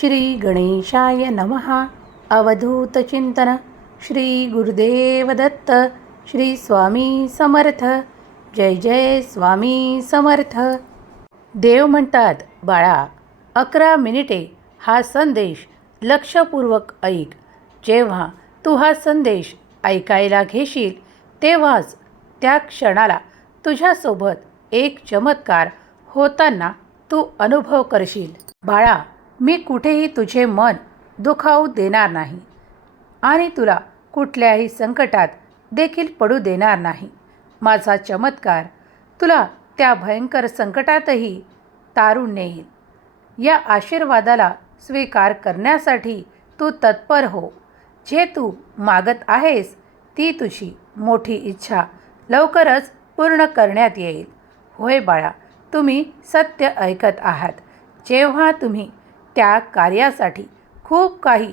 श्री गणेशाय नमः अवधूतचिंतन श्री गुरुदेव दत्त। श्री स्वामी समर्थ। जय जय स्वामी समर्थ। देव म्हणतात बाळा अकरा मिनिटे हा संदेश लक्षपूर्वक ऐक. जेव्हा तू हा संदेश ऐकायला घेशील तेव्हाच त्या क्षणाला तुझ्यासोबत एक चमत्कार होताना तू अनुभव करशील. बाळा मी कुठेही तुझे मन दुखावू देणार नाही आणि तुला कुठल्याही संकटात देखील पडू देणार नाही. माझा चमत्कार तुला त्या भयंकर संकटातही तारून नेईल. या आशीर्वादाला स्वीकार करण्यासाठी तू तत्पर हो. जे तू मागत आहेस ती तुझी मोठी इच्छा लवकरच पूर्ण करण्यात येईल. होय बाळा तुम्ही सत्य ऐकत आहात. जेव्हा तुम्ही त्या कार्यासाठी खूप काही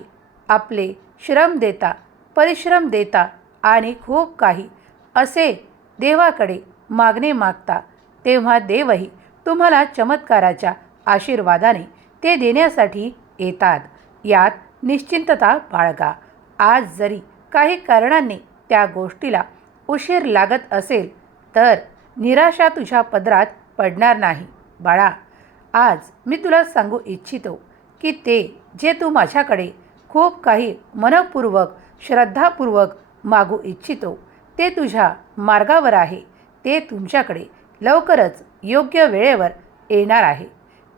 आपले श्रम देता परिश्रम देता आणि खूप काही असे देवाकडे मागणे मागता तेव्हा देवही तुम्हाला चमत्काराच्या आशीर्वादाने ते देण्यासाठी येतात. यात निश्चिंतता बाळगा. आज जरी काही कारणांनी त्या गोष्टीला उशीर लागत असेल तर निराशा तुझ्या पदरात पडणार नाही. बाळा आज मी तुला सांगू इच्छितो की ते जे तू माझ्याकडे खूप काही मनपूर्वक श्रद्धापूर्वक मागू इच्छितो ते तुझ्या मार्गावर आहे. ते तुमच्याकडे लवकरच योग्य वेळेवर येणार आहे.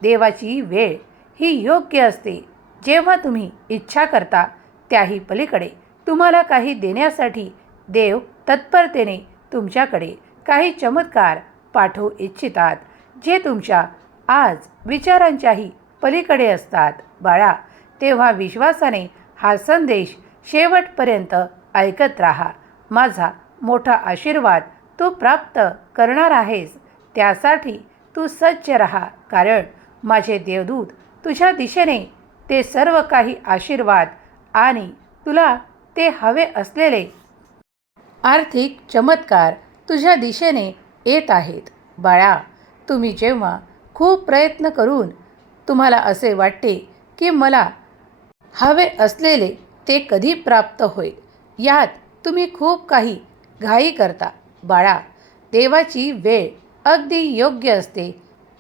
देवाची वेळ ही योग्य असते. जेव्हा तुम्ही इच्छा करता त्याही पलीकडे तुम्हाला काही देण्यासाठी देव तत्परतेने तुमच्याकडे काही चमत्कार पाठवू इच्छितात जे तुमच्या आज विचारांच्याही पलीकडे असतात. बाळा तेव्हा विश्वासाने हा संदेश शेवटपर्यंत ऐकत राहा. माझा मोठा आशीर्वाद तू प्राप्त करणार आहेस. त्यासाठी तू सज्ज राहा. कारण माझे देवदूत तुझ्या दिशेने ते सर्व काही आशीर्वाद आणि तुला ते हवे असलेले आर्थिक चमत्कार तुझ्या दिशेने येत आहेत. बाळा तुम्ही जेव्हा खूप प्रयत्न करून तुम्हाला असे वाटते की मला हवे असलेले ते कधी प्राप्त होईल? यात तुम्ही खूप काही घाई करता. बाळा देवाची वेळ अगदी योग्य असते.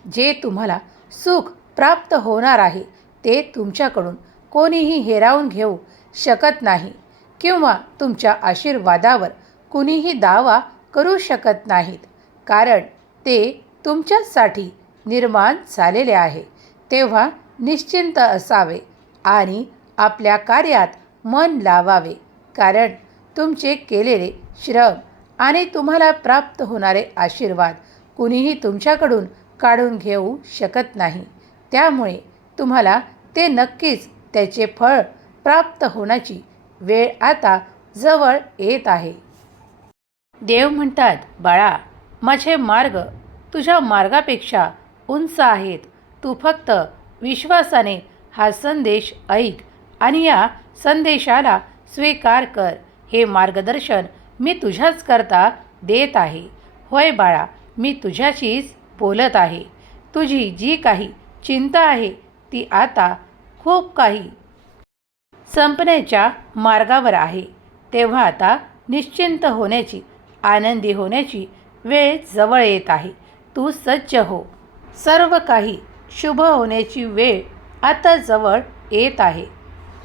जे तुम्हाला सुख प्राप्त होणार आहे ते तुमच्याकडून कोणीही हेरावून घेऊ शकत नाही किंवा तुमच्या आशीर्वादावर कुणीही दावा करू शकत नाहीत. कारण ते तुमच्यासाठी निर्माण झालेले आहे. तेव्हा निश्चिंत असावे आणि आपल्या कार्यात मन लावावे. कारण तुमचे केलेले श्रम आणि तुम्हाला प्राप्त होणारे आशीर्वाद कुणीही तुमच्याकडून काढून घेऊ शकत नाही. त्यामुळे तुम्हाला ते नक्कीच त्याचे फळ प्राप्त होण्याची वेळ आता जवळ येत आहे. देव म्हणतात बाळा माझे मार्ग तुझ्या मार्गापेक्षा उंच आहेत. तू फक्त विश्वासाने हा संदेश ऐक आणि या संदेशाला स्वीकार कर. हे मार्गदर्शन मी तुझ्याच करता देत आहे. होय बाळा मी तुझ्याशीच बोलत आहे. तुझी जी काही चिंता आहे ती आता खूप काही संपण्याच्या मार्गावर आहे. तेव्हा आता निश्चिंत होण्याची आनंदी होण्याची वेळ जवळ येत आहे. तू सज्ज हो. सर्व काही शुभ होण्याची वेळ आता जवळ येत आहे.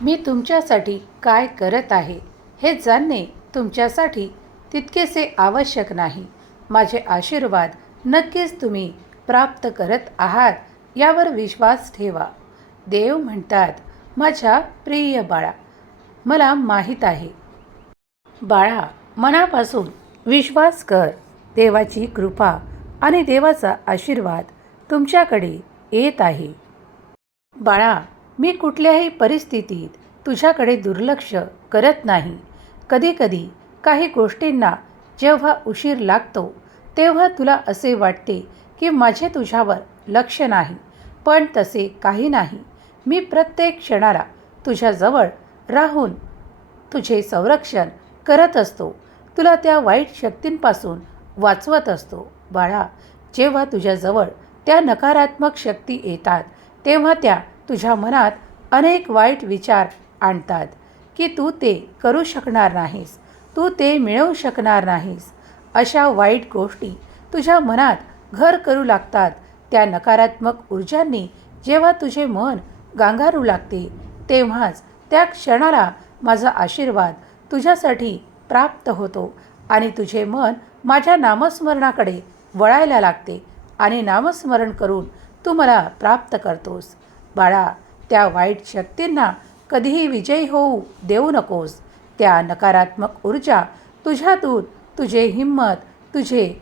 मी तुमच्यासाठी काय करत आहे हे जाणणे तुमच्यासाठी तितकेसे आवश्यक नाही. माझे आशीर्वाद नक्कीच तुम्ही प्राप्त करत आहात यावर विश्वास ठेवा. देव म्हणतात माझ्या प्रिय बाळा मला माहीत आहे. बाळा मनापासून विश्वास कर. देवाची कृपा आणि देवाचा आशीर्वाद तुमच्याकडे येत आहे. बाळा मी कुठल्याही परिस्थितीत तुझ्याकडे दुर्लक्ष करत नाही. कधीकधी काही गोष्टींना जेव्हा उशीर लागतो तेव्हा तुला असे वाटते की माझे तुझ्यावर लक्ष नाही. पण तसे काही नाही. मी प्रत्येक क्षणाला तुझ्याजवळ राहून तुझे संरक्षण करत असतो. तुला त्या वाईट शक्तींपासून वाचवत असतो. बाळा जेव्हा तुझ्याजवळ त्या नकारात्मक शक्ती येतात तेव्हा त्या तुझ्या मनात अनेक वाईट विचार आणतात की तू ते करू शकणार नाहीस तू ते मिळवू शकणार नाहीस. अशा वाईट गोष्टी तुझ्या मनात घर करू लागतात. त्या नकारात्मक ऊर्जांनी जेव्हा तुझे मन गांगारू लागते तेव्हाच त्या क्षणाला माझा आशीर्वाद तुझ्यासाठी प्राप्त होतो आणि तुझे मन माझ्या नामस्मरणाकडे वळायला लागते. आणि नामस्मरण करून तू मला प्राप्त करतोस. बाळा त्या वाईट शक्तींना कधीही विजयी होऊ देऊ नकोस. त्या नकारात्मक ऊर्जा तुझ्यातून तुझे हिंमत तुझे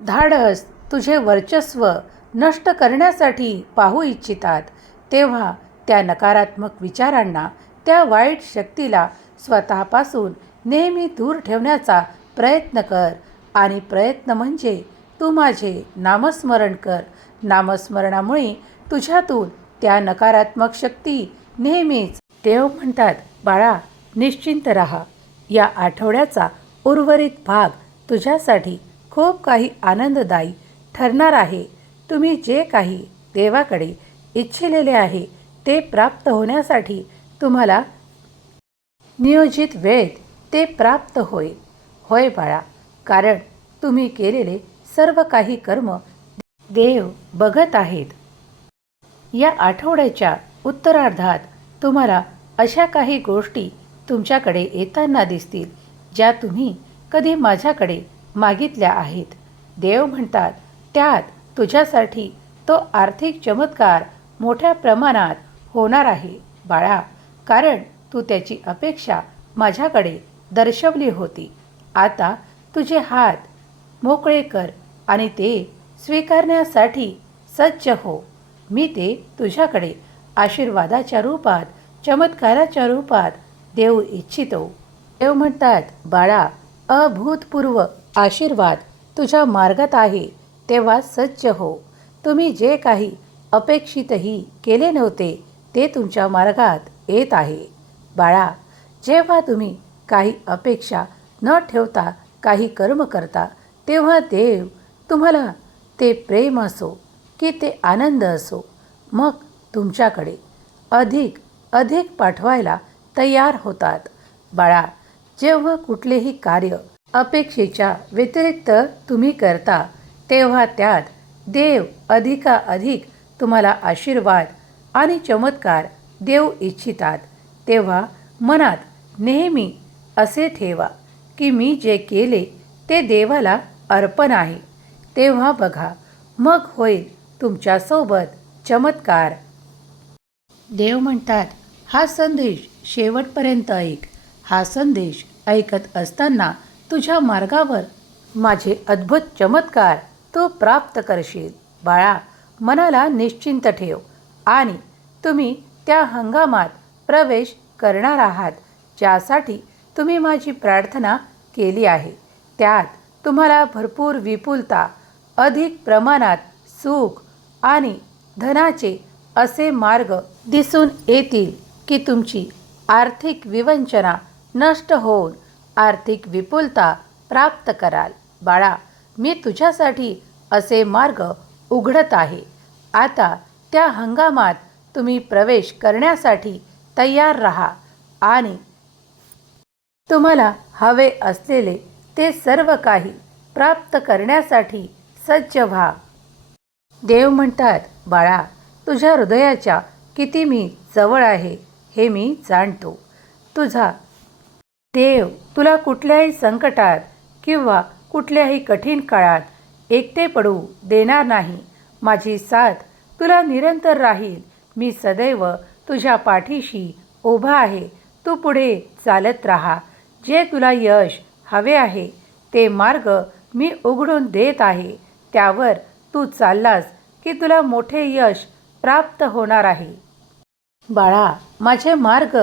धाडस तुझे वर्चस्व नष्ट करण्यासाठी पाहू इच्छितात. तेव्हा त्या नकारात्मक विचारांना त्या वाईट शक्तीला स्वतःपासून नेहमी दूर ठेवण्याचा प्रयत्न कर. आणि प्रयत्न म्हणजे तू माझे नामस्मरण कर. नामस्मरणामुळे तुझ्यातून त्या नकारात्मक शक्ती नेहमीच देव म्हणतात बाळा निश्चिंत राहा. या आठवड्याचा उर्वरित भाग तुझ्यासाठी खूप काही आनंददायी ठरणार आहे. तुम्ही जे काही देवाकडे इच्छिलेले आहे ते प्राप्त होण्यासाठी तुम्हाला नियोजित वेळेत ते प्राप्त होईल. होय बाळा कारण तुम्ही केलेले सर्व काही कर्म देव बघत आहेत. या आठवड्याच्या उत्तरार्धात तुम्हाला अशा काही गोष्टी तुमच्याकडे येताना दिसतील ज्या तुम्ही कधी माझ्याकडे मागितल्या आहेत. देव म्हणतात त्यात तुझ्यासाठी तो आर्थिक चमत्कार मोठ्या प्रमाणात होणार आहे. बाळा कारण तू त्याची अपेक्षा माझ्याकडे दर्शवली होती. आता तुझे हात मोकळे कर. आणि ते स्वीकारण्यासाठी सज्ज हो. मी ते तुझ्याकडे आशीर्वादाच्या रूपात चमत्काराच्या रूपात देऊ इच्छितो. देव म्हणतात बाळा अभूतपूर्व आशीर्वाद तुझ्या मार्गात आहे तेव्हा सज्ज हो. तुम्ही जे काही अपेक्षितही केले नव्हते ते तुमच्या मार्गात येत आहे. बाळा जेव्हा तुम्ही काही अपेक्षा न ठेवता काही कर्म करता तेव्हा देव तुम्हाला ते प्रेम असो की ते आनंद असो मग तुमच्याकडे अधिक अधिक पाठवायला तयार होतात. बाळा जेव्हा कुठलेही कार्य अपेक्षेच्या व्यतिरिक्त तुम्ही करता तेव्हा त्यात देव अधिकाधिक तुम्हाला आशीर्वाद आणि चमत्कार देऊ इच्छितात. तेव्हा मनात नेहमी असे ठेवा की मी जे केले ते देवाला अर्पण आहे. तेव्हा बघा. मग होईल तुमच्यासोबत चमत्कार. देव म्हणतात हा संदेश शेवटपर्यंत ऐक. हा संदेश ऐकत असताना तुझ्या मार्गावर माझे अद्भुत चमत्कार तू प्राप्त करशील. बाळा मनाला निश्चिंत ठेव आणि तुम्ही त्या हंगामात प्रवेश करणार आहात ज्यासाठी तुम्ही माझी प्रार्थना केली आहे. त्यात तुम्हाला भरपूर विपुलता अधिक प्रमाणात सुख आणि धनाचे असे मार्ग दिसून येतील की तुमची आर्थिक विवंचना नष्ट होऊन आर्थिक विपुलता प्राप्त कराल. बाळा मी तुझ्यासाठी असे मार्ग उघडत आहे. आता त्या हंगामात तुम्ही प्रवेश करण्यासाठी तयार राहा आणि तुम्हाला हवे असलेले ते सर्व काही प्राप्त करण्यासाठी सज्ज व्हा. देव म्हणतात बाळा तुझ्या हृदयाच्या किती मी जवळ आहे हे मी जाणतो. तुझा देव तुला कुठल्याही संकटात किंवा कुठल्याही कठीण काळात एकटे पडू देणार नाही. माझी साथ तुला निरंतर राहील. मी सदैव तुझ्या पाठीशी उभा आहे. तू पुढे चालत राहा. जे तुला यश हवे आहे ते मार्ग मी उघडून देत आहे. त्यावर तू चाललास की तुला मोठे यश प्राप्त होणार आहे. बाळा माझे मार्ग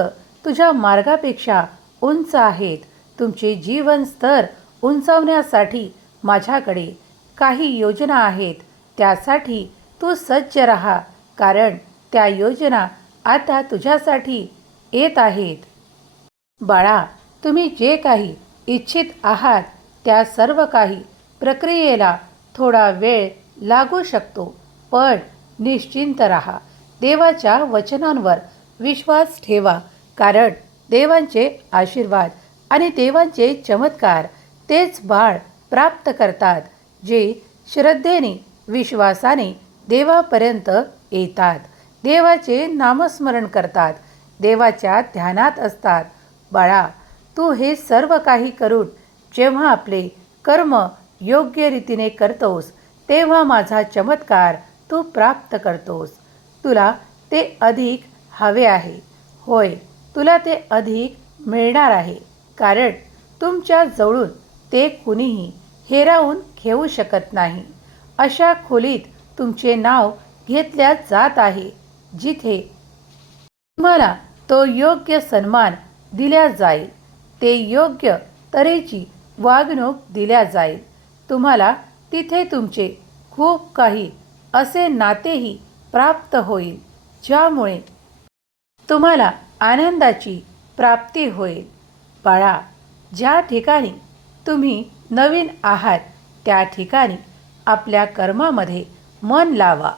तुझ्या मार्गापेक्षा उंच आहेत. तुमचे जीवन स्तर उंचावण्यासाठी माझ्याकडे काही योजना आहेत. त्यासाठी तू सज्ज राहा कारण त्या योजना आता तुझ्यासाठी येत आहेत. बाळा तुम्ही जे काही इच्छित आहात त्या सर्व काही प्रक्रियेला थोडा वेळ लागू शकतो. पण निश्चिंत राहा. देवाच्या वचनांवर विश्वास ठेवा. कारण देवांचे आशीर्वाद आणि देवांचे चमत्कार तेच बाळ प्राप्त करतात जे श्रद्धेने विश्वासाने देवापर्यंत येतात. देवाचे नामस्मरण करतात. देवाच्या ध्यानात असतात. बाळा तू हे सर्व काही करून जेव्हा आपले कर्म योग्य रीतीने करतोस तेव्हा माझा चमत्कार तू प्राप्त करतोस. तुला ते अधिक हवे आहे. होय तुला ते अधिक मिळणार आहे. कारण तुमच्या जवळून ते कुणीही हेरावून घेऊ शकत नाही. अशा खोलीत तुमचे नाव घेतल्या जात आहे जिथे तुम्हाला तो योग्य सन्मान दिल्या जाईल. ते योग्य तऱ्हेची वागणूक दिल्या जाईल. तुम्हाला तिथे तुमचे खूप काही असे नातेही प्राप्त होईल ज्यामुळे तुम्हाला आनंदाची प्राप्ती होईल. बाळा ज्या ठिकाणी तुम्ही नवीन आहात त्या ठिकाणी आपल्या कर्मामध्ये मन लावा.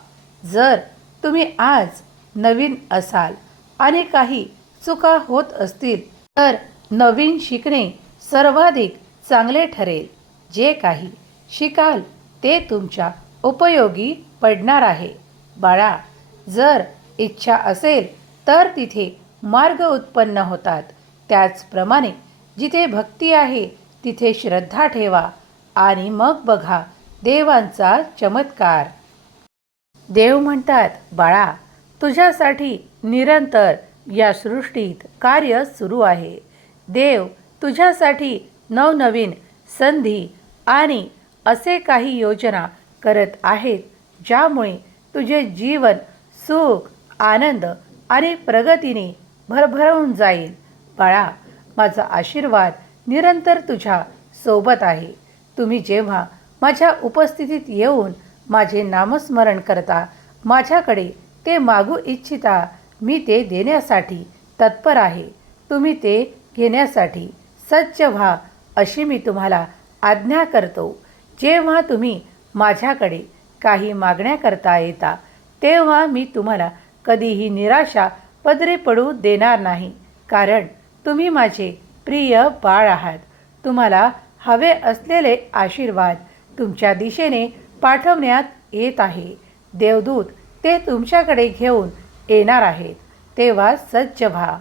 जर तुम्ही आज नवीन असाल आणि काही चुका होत असतील तर नवीन शिकणे सर्वाधिक चांगले ठरेल. जे काही शिकाल. ते तुमच्या उपयोगी पडणार आहे. बाळा जर इच्छा असेल तर तिथे मार्ग उत्पन्न होतात. त्याचप्रमाणे जिथे भक्ती आहे तिथे श्रद्धा ठेवा आणि मग बघा देवांचा चमत्कार. देव म्हणतात बाळा तुझ्यासाठी निरंतर या सृष्टीत कार्य सुरू आहे. देव तुझ्यासाठी नवनवीन संधी आणि असे काही योजना करत आहेत ज्यामुळे तुझे जीवन सुख आनंद आणि प्रगतीने भरभरवून जाईल. बाळा माझा आशीर्वाद निरंतर तुझ्या सोबत आहे. तुम्ही जेव्हा माझ्या उपस्थितीत येऊन माझे नामस्मरण करता माझ्याकडे ते मागू इच्छिता मी ते देण्यासाठी तत्पर आहे. तुम्ही ते घेण्यासाठी सज्ज व्हा अशी मी तुम्हाला आज्ञा करतो. जेव्हा तुम्ही माझ्याकडे काही मागण्या करता येता तेव्हा मी तुम्हाला कधीही निराशा पदरी पडू देणार नाही. कारण तुम्ही माझे प्रिय बाळ आहात. तुम्हाला हवे असलेले आशीर्वाद तुमच्या दिशेने पाठवण्यात येत आहे. देवदूत ते तुमच्याकडे घेऊन येणार आहेत. तेव्हा सज्ज व्हा.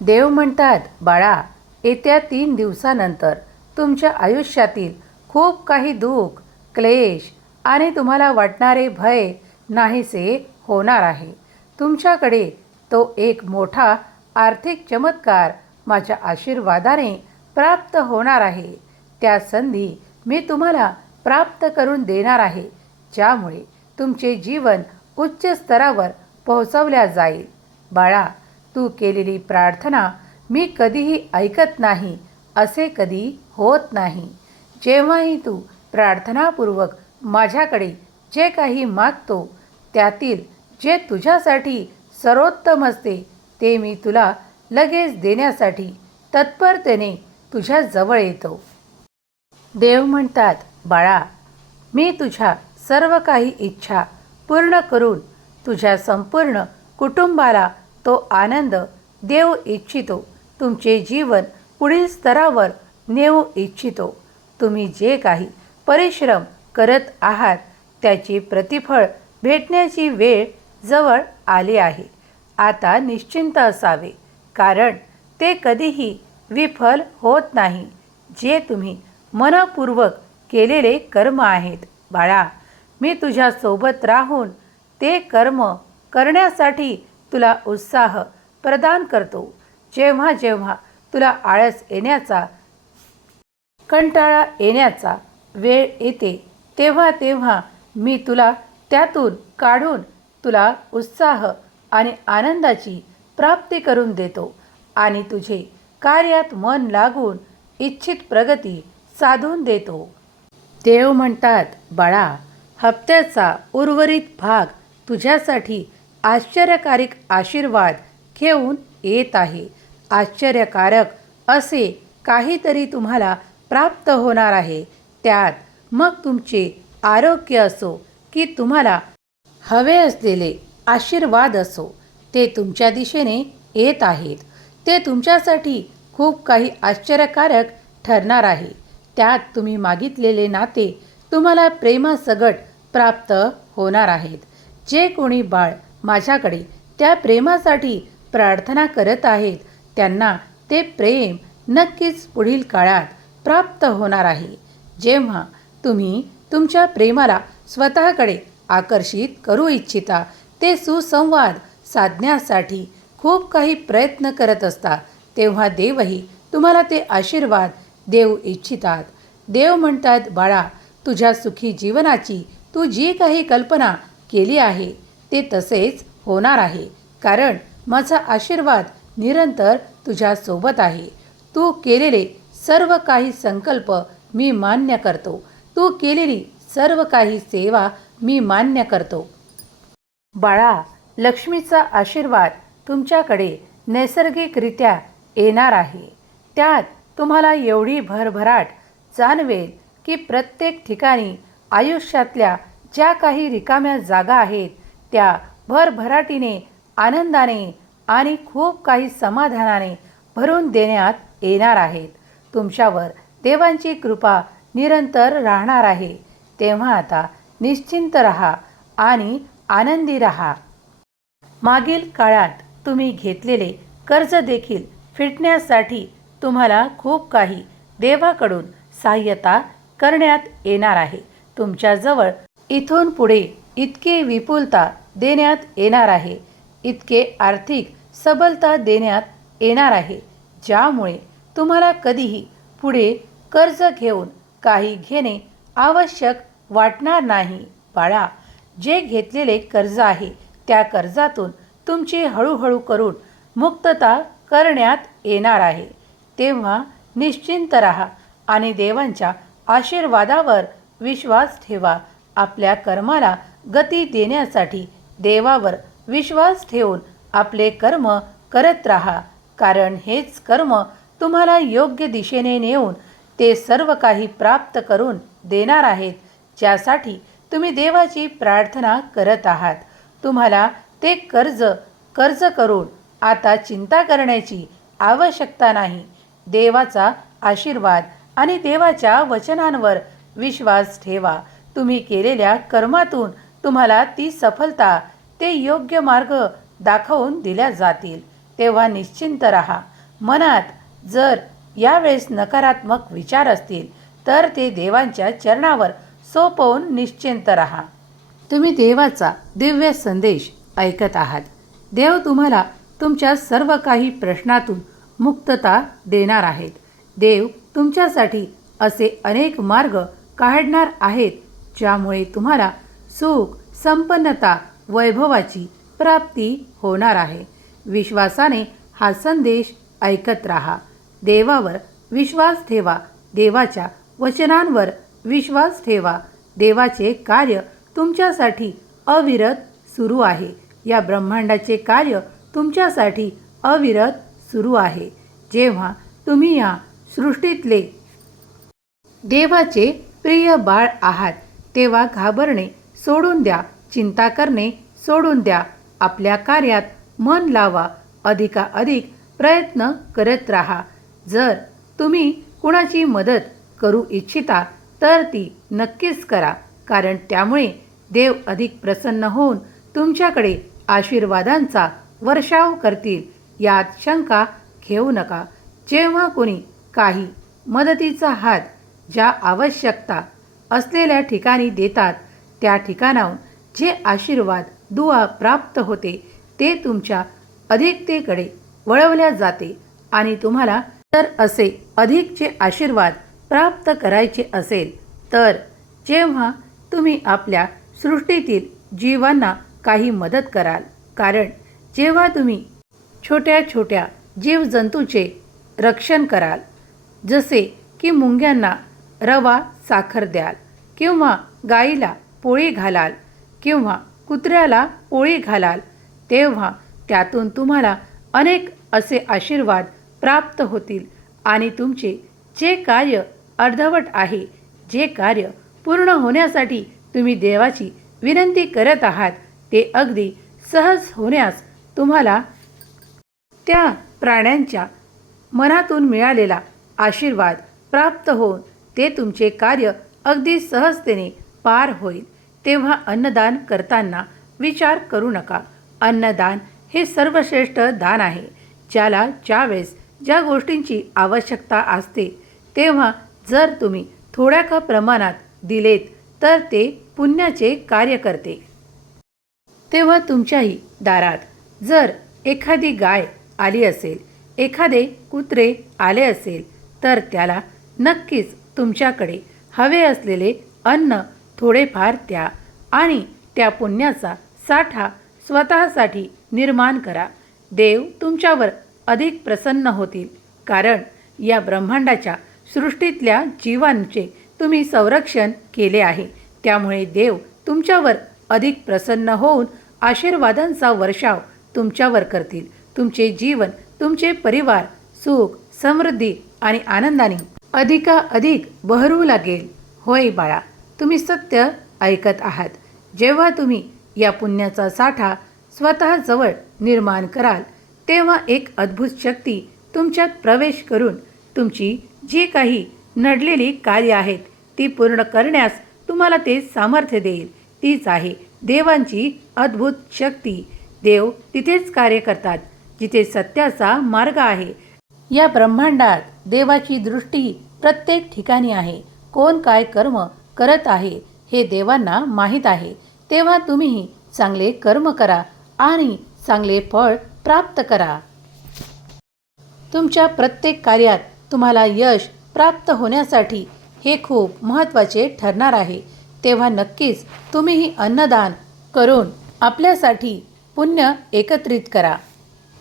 देव म्हणतात बाळा येत्या तीन दिवसानंतर तुमच्या आयुष्यातील खूप काही दुःख क्लेश आणि तुम्हाला वाटणारे भय नाहीसे होणार आहे. तुमच्याकडे तो एक मोठा आर्थिक चमत्कार माझ्या आशीर्वादाने प्राप्त होणार आहे. त्या संधी मी तुम्हाला प्राप्त करून देणार आहे ज्यामुळे तुमचे जीवन उच्च स्तरावर पोहोचवल्या जाईल. बाळा तू केलेली प्रार्थना मी कधीही ऐकत नाही असे कधी होत नाही. जेव्हाही तू प्रार्थनापूर्वक माझ्याकडे जे काही मागतो त्यातील जे तुझ्यासाठी सर्वोत्तम असते ते मी तुला लगेच देण्यासाठी तत्परतेने तुझ्या जवळ येतो. देव म्हणतात बाळा मी तुझ्या सर्व काही इच्छा पूर्ण करून तुझ्या संपूर्ण कुटुंबाला तो आनंद देऊ इच्छितो. तुमचे जीवन पुढील स्तरावर नेऊ इच्छितो. तुम्ही जे काही परिश्रम करत आहात त्याची प्रतिफळ भेटण्याची वेळ जवळ आली आहे. आता निश्चिंत असावे कारण ते कधीही विफल होत नाही. जे तुम्ही मनपूर्वक केलेले कर्म आहेत बाळा मी तुझ्यासोबत राहून ते कर्म करण्यासाठी तुला उत्साह प्रदान करतो. जेव्हा जेव्हा तुला आळस येण्याचा कंटाळा येण्याचा वेळ येते. तेव्हा तेव्हा मी तुला त्यातून काढून तुला उत्साह आणि आनंदाची प्राप्ती करून देतो आणि तुझे कार्यात मन लागून इच्छित प्रगती साधून देतो. देव म्हणतात बाळा हप्त्याचा उर्वरित भाग तुझ्यासाठी आश्चर्यकारक आशीर्वाद घेऊन येत आहे. आश्चर्यकारक असे काहीतरी तुम्हाला प्राप्त होणार आहे. त्यात मग तुमचे आरोग्य असो की तुम्हाला हवे असलेले आशीर्वाद असो ते तुमच्या दिशेने येत आहेत. ते तुमच्यासाठी खूप काही आश्चर्यकारक ठरणार आहे. त्यात तुम्ही मागितलेले नाते तुम्हाला प्रेमासगट प्राप्त होणार आहेत. जे कोणी बाळ माझ्याकडे त्या प्रेमासाठी प्रार्थना करत आहेत त्यांना ते प्रेम नक्कीच पुढील काळात प्राप्त होणार आहे. जेव्हा तुम्ही तुमच्या प्रेमाला स्वतःकडे आकर्षित करू इच्छिता ते सुसंवाद साधण्यासाठी खूप काही प्रयत्न करत असता तेव्हा देवही तुम्हाला ते आशीर्वाद देऊ इच्छितात. देव म्हणतात बाळा तुझ्या सुखी जीवनाची तू जी काही कल्पना केली आहे ते तसेच होणार आहे. कारण माझा आशीर्वाद निरंतर तुझ्यासोबत आहे. तू केलेले सर्व काही संकल्प मी मान्य करतो. तू केलेली सर्व काही सेवा मी मान्य करतो. बाळा लक्ष्मीचा आशीर्वाद तुमच्याकडे नैसर्गिकरित्या येणार आहे. त्यात तुम्हाला एवढी भरभराट जाणवेल की प्रत्येक ठिकाणी आयुष्यातल्या ज्या काही रिकाम्या जागा आहेत त्या भरभराटीने आनंदाने आणि खूप काही समाधानाने भरून देण्यात येणार आहेत. तुमच्यावर देवांची कृपा निरंतर राहणार आहे. तेव्हा आता निश्चिंत रहा आणि आनंदी रहा. मागील काळात तुम्ही घेतलेले कर्ज देखील फिटण्यासाठी तुम्हाला खूप काही देवाकडून सहाय्यता करण्यात येणार आहे. तुमच्याजवळ इथून पुढे इतकी विपुलता देण्यात येणार आहे. इतके आर्थिक सबलता देण्यात येणार आहे. ज्यामुळे तुम्हाला कधीही पुढे कर्ज घेऊन काही घेणे आवश्यक वाटणार नाही. बाळा जे घेतलेले कर्ज आहे त्या कर्जातून तुमची हळूहळू करून मुक्तता करण्यात येणार आहे. तेव्हा निश्चिंत राहा आणि देवांच्या आशीर्वादावर विश्वास ठेवा. आपल्या कर्माला गती देण्यासाठी देवावर विश्वास ठेवून आपले कर्म करत राहा. कारण हेच कर्म तुम्हाला योग्य दिशेने नेऊन ते सर्व काही प्राप्त करून देणार आहेत ज्यासाठी तुम्ही देवाची प्रार्थना करत आहात. तुम्हाला ते कर्ज कर्ज करून आता चिंता करण्याची आवश्यकता नाही. देवाचा आशीर्वाद आणि देवाच्या वचनांवर विश्वास ठेवा. तुम्ही केलेल्या कर्मातून तुम्हाला ती सफलता ते योग्य मार्ग दाखवून दिल्या जातील. तेव्हा निश्चिंत राहा. मनात जर यावेळेस नकारात्मक विचार असतील तर ते देवांच्या चरणावर सोपवून निश्चिंत राहा. तुम्ही देवाचा दिव्य संदेश ऐकत आहात. देव तुम्हाला तुमच्या सर्व काही प्रश्नातून मुक्तता देणार आहेत. देव तुमच्यासाठी असे अनेक मार्ग काढणार आहेत ज्यामुळे तुम्हाला सुख संपन्नता वैभवाची प्राप्ती होणार आहे. विश्वासाने हा संदेश ऐकत राहा. देवावर विश्वास ठेवा. देवाच्या वचनांवर विश्वास ठेवा. देवाचे कार्य तुमच्यासाठी अविरत सुरू आहे. या ब्रह्मांडाचे कार्य तुमच्यासाठी अविरत सुरू आहे. जेव्हा तुम्ही या सृष्टीतले देवाचे प्रिय बाळ आहात तेव्हा घाबरणे सोडून द्या चिंता करणे सोडून द्या. आपल्या कार्यात मन लावा. अधिकाधिक प्रयत्न करत राहा. जर तुम्ही कुणाची मदत करू इच्छिता तर ती नक्कीच करा कारण त्यामुळे देव अधिक प्रसन्न होऊन तुमच्याकडे आशीर्वादांचा वर्षाव करतील. यात शंका घेऊ नका. जेव्हा कोणी काही मदतीचा हात ज्या आवश्यकता असलेल्या ठिकाणी देतात त्या ठिकाणाहून जे आशीर्वाद दुवा प्राप्त होते ते तुमच्या अधिकतेकडे वळवल्या जाते आणि तुम्हाला जर असे अधिकचे आशीर्वाद प्राप्त करायचे असेल तर जेव्हा तुम्ही आपल्या सृष्टीतील जीवांना काही मदत कराल कारण जेव्हा तुम्ही छोट्या छोट्या जीवजंतूचे रक्षण कराल जसे की मुंग्यांना रवा साखर द्याल किंवा गाईला पोळी घालाल किंवा कुत्र्याला पोळी घालाल तेव्हा त्यातून तुम्हाला अनेक असे आशीर्वाद प्राप्त होतील. आणि तुमचे जे कार्य अर्धवट आहे जे कार्य पूर्ण होण्यासाठी तुम्ही देवाची विनंती करत आहात ते अगदी सहज होण्यास तुम्हाला त्या प्राण्यांच्या मनातून मिळालेला आशीर्वाद प्राप्त होऊन ते तुमचे कार्य अगदी सहजतेने पार होईल. तेव्हा अन्नदान करताना विचार करू नका. अन्नदान हे सर्वश्रेष्ठ दान आहे ज्याला ज्यावेळेस ज्या गोष्टींची आवश्यकता असते तेव्हा जर तुम्ही थोड्या का प्रमाणात दिलेत तर ते पुण्याचे कार्य करते. तेव्हा तुमच्याही दारात जर एखादी गाय आली असेल एखादे कुत्रे आले असेल तर त्याला नक्कीच तुमच्याकडे हवे असलेले अन्न थोडेफार द्या आणि त्या पुण्याचा साठा स्वतःसाठी निर्माण करा. देव तुमच्यावर अधिक प्रसन्न होतील. कारण या ब्रह्मांडाच्या सृष्टीतल्या जीवांचे तुम्ही संरक्षण केले आहे. त्यामुळे देव तुमच्यावर अधिक प्रसन्न होऊन आशीर्वादांचा वर्षाव तुमच्यावर करतील. तुमचे जीवन तुमचे परिवार सुख समृद्धी आणि आनंदाने अधिकाधिक बहरू लागेल. होय बाळा तुम्ही सत्य ऐकत आहात. जेव्हा तुम्ही या पुण्याचा साठा स्वतःजवळ निर्माण कराल तेव्हा एक अद्भुत शक्ती तुमच्यात प्रवेश करून तुमची जी काही नडलेली कार्य आहेत ती पूर्ण करण्यास तुम्हाला ते सामर्थ्य देईल. तीच आहे देवांची अद्भुत शक्ती. देव तिथेच कार्य करतात जिथे सत्याचा मार्ग आहे. या ब्रह्मांडात देवाची दृष्टी प्रत्येक ठिकाणी आहे. कोण काय कर्म करत आहे हे देवांना माहीत आहे. तेव्हा तुम्हीही चांगले कर्म करा आणि चांगले फळ प्राप्त करा. तुमच्या प्रत्येक कार्यात तुम्हाला यश प्राप्त होण्यासाठी हे खूप महत्त्वाचे ठरणार आहे. तेव्हा नक्कीच तुम्हीही अन्नदान करून आपल्यासाठी पुण्य एकत्रित करा.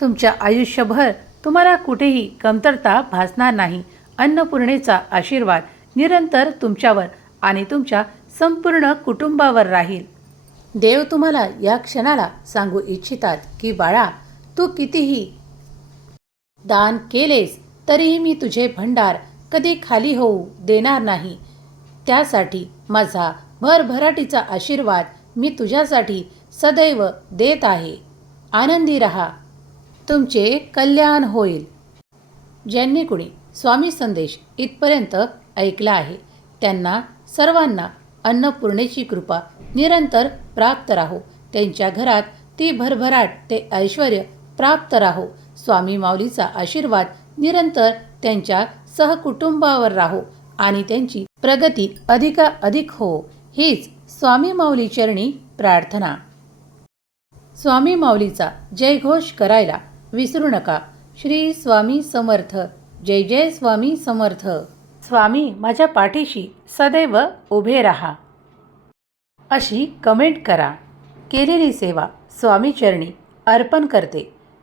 तुमच्या आयुष्यभर तुम्हाला कुठेही कमतरता भासणार नाही. अन्नपूर्णेचा आशीर्वाद निरंतर तुमच्यावर आणि तुमच्या संपूर्ण कुटुंबावर राहील. देव तुम्हाला या क्षणाला सांगू इच्छितात की बाळा तू कितीही दान केलेस तरीही मी तुझे भंडार कधी खाली होऊ देणार नाही. त्यासाठी माझा भरभराटीचा आशीर्वाद मी तुझ्यासाठी सदैव देत आहे. आनंदी रहा. तुमचे कल्याण होईल. ज्यांनी कुणी स्वामी संदेश इथपर्यंत ऐकला आहे त्यांना सर्वांना अन्नपूर्णेची कृपा निरंतर प्राप्त राहो. त्यांच्या घरात ती भरभराट ते ऐश्वर प्राप्त राहो. स्वामी माऊलीचा आशीर्वाद निरंतर त्यांच्या सहकुटुंबावर राहो आणि त्यांची प्रगती अधिकाधिक हो. हीच स्वामी माऊली चरणी प्रार्थना. स्वामी माऊलीचा जयघोष करायला विसरू नका. श्री स्वामी समर्थ. जय जय स्वामी समर्थ. स्वामी माझ्या पाठीशी सदैव उभे राहा. अशी कमेंट करा. केलेली सेवा स्वामीचरणी अर्पण करते.